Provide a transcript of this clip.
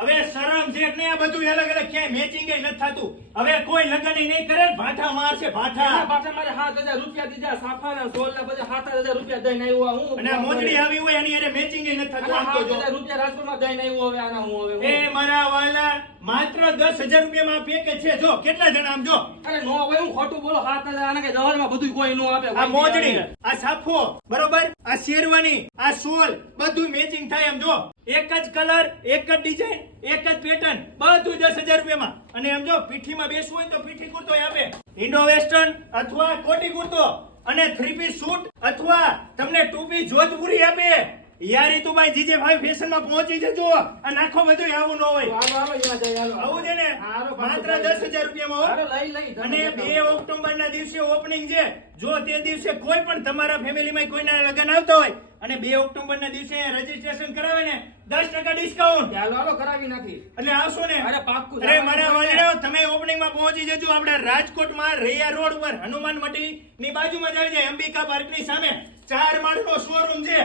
હવે શરમ જેટ ને બધું અલગ અલગ ક્યાંય મેચિંગ નથી થતું. હવે કોઈ લગ્ન નહીં કરે ભાઠા મારશે ભાઠા. ભાઠા મારે હાથ રૂપિયા દીધા સાફાના ના બધા હાથ હજાર રૂપિયા દઈને આવ્યો હું. મોજડી આવી હોય એની અરે થતું આમ તો જો. રૂપિયા રાજકોટમાં દઈને આવ્યો હવે આના હું હવે એ મારા વાલા માત્ર દસ હજાર રૂપિયામાં પેકેજ છે. જો કેટલા જણા આમ જો? અરે નો હોય હું ખોટું બોલો સાત હજાર આના કઈ દવારમાં બધું કોઈ નો આપે આ મોજડી આ સાફો બરોબર? આ શેરવાની આ સોલ બધું મેચિંગ થાય એમ જો. એક જ કલર એક જ ડિઝાઇન એક જ પેટર્ન બધું દસ હજાર રૂપિયામાં. અને એમ જો પીઠીમાં બેસવું હોય તો પીઠી કુર્તો આપે. ઇન્ડો વેસ્ટર્ન અથવા કોટી કુર્તો. અને થ્રી પીસ સૂટ અથવા તમને ટુ પીસ જોધપુરી આપે. યાર તો ભાઈ જીજે ભાઈ ફેશનમાં પહોંચી જજો આ નાખો બધું આવું ન હોય. આવું છે ને માત્ર દસ હજાર રૂપિયામાં હો. લઈ લઈ અને બે ઓક્ટોબર ના દિવસે ઓપનિંગ છે. જો તે દિવસે કોઈ પણ તમારા ફેમિલીમાં કોઈના લગ્ન આવતા હોય અને બે ઓક્ટોબર ના દિવસે રજીસ્ટ્રેશન કરાવે ને દસ ટકા ડિસ્કાઉન્ટ હાલો હાલો કરાવી નાખી. એટલે આવશો ને? અરે પાક્કું અરે મારા વાલીડાઓ તમે ઓપનિંગમાં પહોંચી જજો. રાજકોટમાં રૈયા રોડ પર હનુમાન મટી ની બાજુમાં જ આવી જાય અંબિકા પાર્કની સામે. ચાર માળ નો શોરૂમ છે.